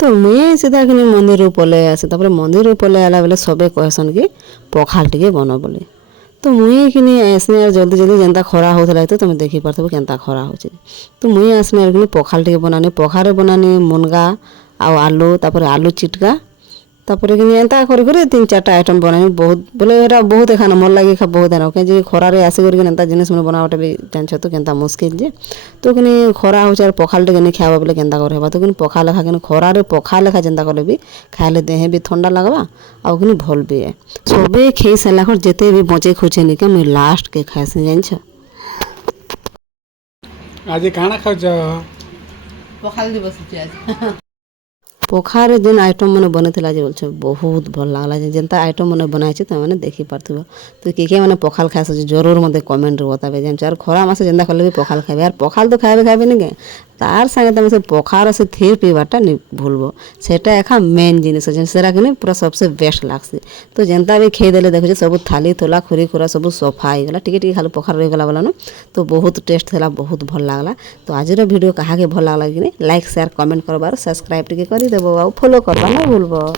तो मुई सीधा कि मंदिर पलि आसे तापर मंदिर पलि आला बेले सबे कहसन कि पखाल टिके बन बोली। तो मुई कि आसनी और जल्दी जल्दी जेनता खरा होता तो तुम देखी पार्थो केनता खरा हो। तो मुई आसनी और कि पखाल टिके बनानी पखारे बनानी मुनगा आउ आलू तापर आलू चिटका तापर कि एंता कर करे 3-4टा आइटम बनानी बहुत बोले एटा बहुत एखाना मन लागे खा बहुत एना के खरारे आसे कर एंता जिनिस मन बनावटा भी जान तो केनता मुश्किल जे तो कि खरा हो चार पखाल टे नहीं खावा बोले केनता कर हेबा तो कि पखाल खा के खरारे पखाल लेखा जेनता कले भी खाइले देह भी ठंडा लगवा आउ कि भल भी है सबे खाई सारा खर जेते भी बचे खुचे नहीं के मुई लास्ट के खाएसी जान छ। आज काना खाऊ पखाल दिवस आज पखारे जेन आइटम मैंने बने जे बोल बहुत भल लगला जेनता आइटम मैंने बनाई मैंने देखी पार्थ्व तो किए मैंने पखाल खाए जरूर मत कमेंट बताबे जान और खरा मासे जेनता कले भी पखाल खाए यार पखाल तो खाए खाए नहीं तार संगे तुम से पखार से थीर पीवाटा नहीं भूलब सेटा एखा मेन जिनिस सेरा कि पूरा सबसे बेस्ट लागसी। तो जेनता भी खाई देले देखो सब थाली थोला खुरी खुरा सब सफा होगा टिके खाली पखार रहीगला बोला तो बहुत टेस्ट थी बहुत भल लगला। तो आज वीडियो कहा के भल लगला कि लाइक शेयर कमेंट करबार सब्सक्राइब टिके करदेव आ फॉलो करवा ना भूलब।